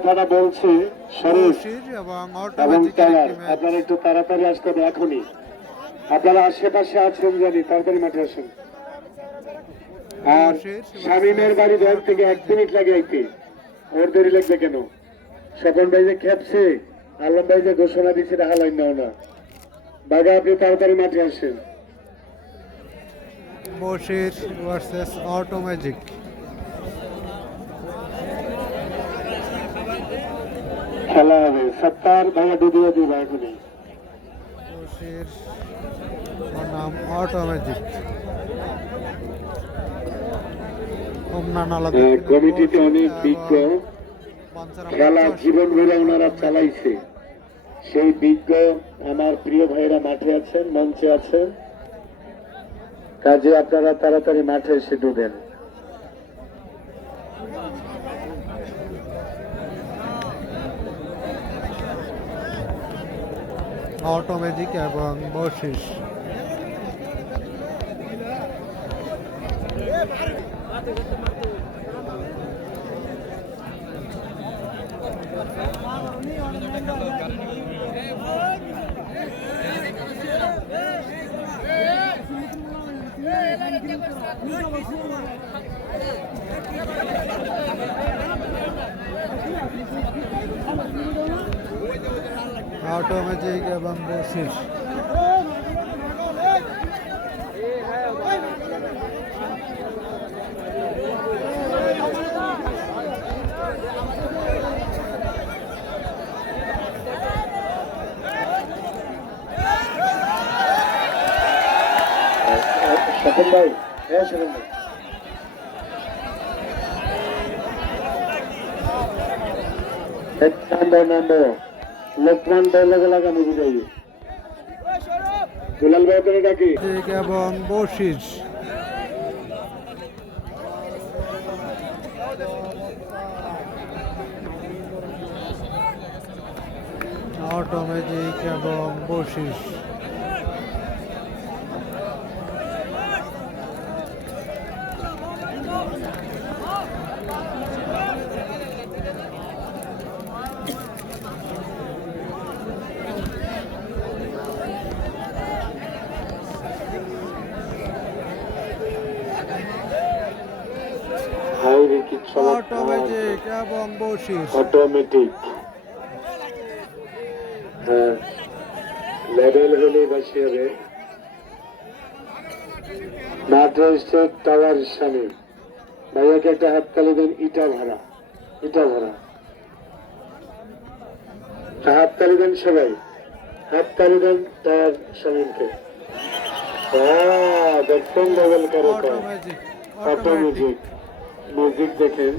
কথাটা বলছি শরীফ এবং এবং অটোমেটিক টাওয়ার, আপনারা একটু তাড়াতাড়ি আসতে হবে এখনই। আপনারা আশেপাশে আছেন জানি, তাড়াতাড়ি মাঠে আসেন। আর শামীমের বাড়ি ব্যাংক থেকে 1 মিনিট লাগে আইতে, ওর দেরি লাগবে কেন? স্বপন ভাই যে খেপছে, আলম ভাই যে ঘোষণা দিচ্ছে হালাই নাও না, বাগা আপনি তাড়াতাড়ি মাঠে আসেন। Bashir versus automatic. খেলা হবে সত্তার ভাইয়া ডুবিয়ে দিবা এখনই। বশির বনাম অটোমেটিক। কমিটিতে অনেক বিজ্ঞ, খেলা জীবন ভরে ওনারা চালাইছে, সেই বিজ্ঞ আমার প্রিয় ভাইয়েরা মাঠে আছেন, মঞ্চে আছেন। কাজে আপনারা তাড়াতাড়ি মাঠে এসে ডুবেন। অটোমেটিক এবং বশির। অটোমেটিক এবং বশির। স্বপন ভাই, হ্যাঁ স্বপন ভাই, নাম্বার লোকমান বলে লাগানো বুঝাই। দুলাল ভাই করে ডাকি এবং বশির। অটোমেটিক এবং বশির। অটোমেটিক এবং বশির। অটোমেটিক লেভেল হলে বাসি হবে। মাঠে এসছে টাওয়ার স্বামী ভাইয়াকে একটা হাততালি দেন। ইটা ভরা, ইটা ভরা, হাততালি দেন সবাই, হাততালি দেন টাওয়ার স্বামীকে। দেখছেন লেভেল করে অটোমেটিক মিউজিক দেখেন।